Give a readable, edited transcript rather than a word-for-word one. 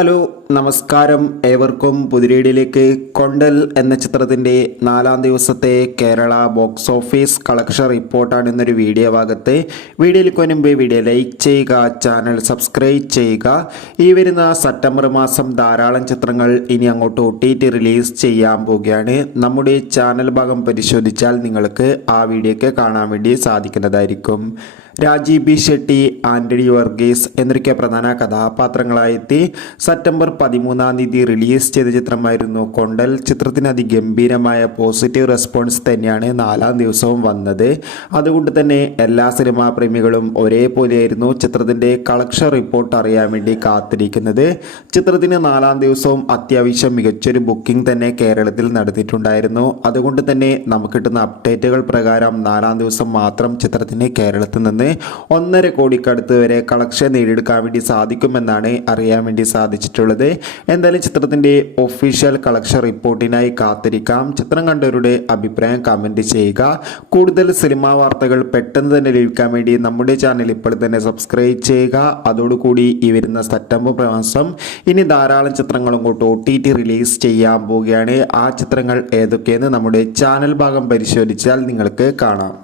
Hello നമസ്കാരം. ഏവർക്കും പുതിരീടിലേക്ക്. കൊണ്ടൽ എന്ന ചിത്രത്തിൻ്റെ 4-ാം ദിവസത്തെ കേരള ബോക്സ് ഓഫീസ് കളക്ഷൻ റിപ്പോർട്ടാണ് ഇന്നൊരു വീഡിയോ ഭാഗത്ത്. വീഡിയോയിലേക്ക് മുൻപ് വീഡിയോ ലൈക്ക് ചെയ്യുക, ചാനൽ സബ്സ്ക്രൈബ് ചെയ്യുക. ഈ വരുന്ന സെപ്റ്റംബർ മാസം ധാരാളം ചിത്രങ്ങൾ ഇനി അങ്ങോട്ട് OTT റിലീസ് ചെയ്യാൻ പോവുകയാണ്. നമ്മുടെ ചാനൽ ഭാഗം പരിശോധിച്ചാൽ നിങ്ങൾക്ക് ആ വീഡിയോയ്ക്ക് കാണാൻ വേണ്ടി സാധിക്കുന്നതായിരിക്കും. രാജീവ് ബി ഷെട്ടി, ആന്റണി വർഗീസ് എന്നൊക്കെ പ്രധാന കഥാപാത്രങ്ങളായെത്തി സെപ്റ്റംബർ 13-ാം തീയതി റിലീസ് ചെയ്ത ചിത്രമായിരുന്നു കൊണ്ടൽ. ചിത്രത്തിന് അതിഗംഭീരമായ പോസിറ്റീവ് റെസ്പോൺസ് തന്നെയാണ് 4-ാം ദിവസവും വന്നത്. അതുകൊണ്ട് തന്നെ എല്ലാ സിനിമാ പ്രേമികളും ഒരേപോലെയായിരുന്നു ചിത്രത്തിൻ്റെ കളക്ഷൻ റിപ്പോർട്ട് അറിയാൻ വേണ്ടി കാത്തിരിക്കുന്നത്. ചിത്രത്തിന് 4-ാം ദിവസവും അത്യാവശ്യം മികച്ചൊരു ബുക്കിംഗ് തന്നെ കേരളത്തിൽ നടത്തിയിട്ടുണ്ടായിരുന്നു. അതുകൊണ്ട് തന്നെ നമുക്ക് കിട്ടുന്ന അപ്ഡേറ്റുകൾ പ്രകാരം 4-ാം ദിവസം മാത്രം ചിത്രത്തിന് കേരളത്തിൽ നിന്ന് 1.5 കോടിക്കടുത്ത് വരെ കളക്ഷൻ നേടിയെടുക്കാൻ വേണ്ടി സാധിക്കുമെന്നാണ് അറിയാൻ വേണ്ടി സാധിച്ചിട്ടുള്ളത്. എന്തായാലും ചിത്രത്തിൻ്റെ ഒഫീഷ്യൽ കളക്ഷൻ റിപ്പോർട്ടിനായി കാത്തിരിക്കാം. ചിത്രം കണ്ടവരുടെ അഭിപ്രായം കമൻറ്റ് ചെയ്യുക. കൂടുതൽ സിനിമാ വാർത്തകൾ പെട്ടെന്ന് തന്നെ ലഭിക്കാൻ വേണ്ടി നമ്മുടെ ചാനൽ ഇപ്പോൾ തന്നെ സബ്സ്ക്രൈബ് ചെയ്യുക. അതോടുകൂടി ഈ വരുന്ന സെപ്റ്റംബർ മാസം ഇനി ധാരാളം ചിത്രങ്ങൾ അങ്ങോട്ട് OTT റിലീസ് ചെയ്യാൻ പോവുകയാണ്. ആ ചിത്രങ്ങൾ ഏതൊക്കെയെന്ന് നമ്മുടെ ചാനൽ ഭാഗം പരിശോധിച്ചാൽ നിങ്ങൾക്ക് കാണാം.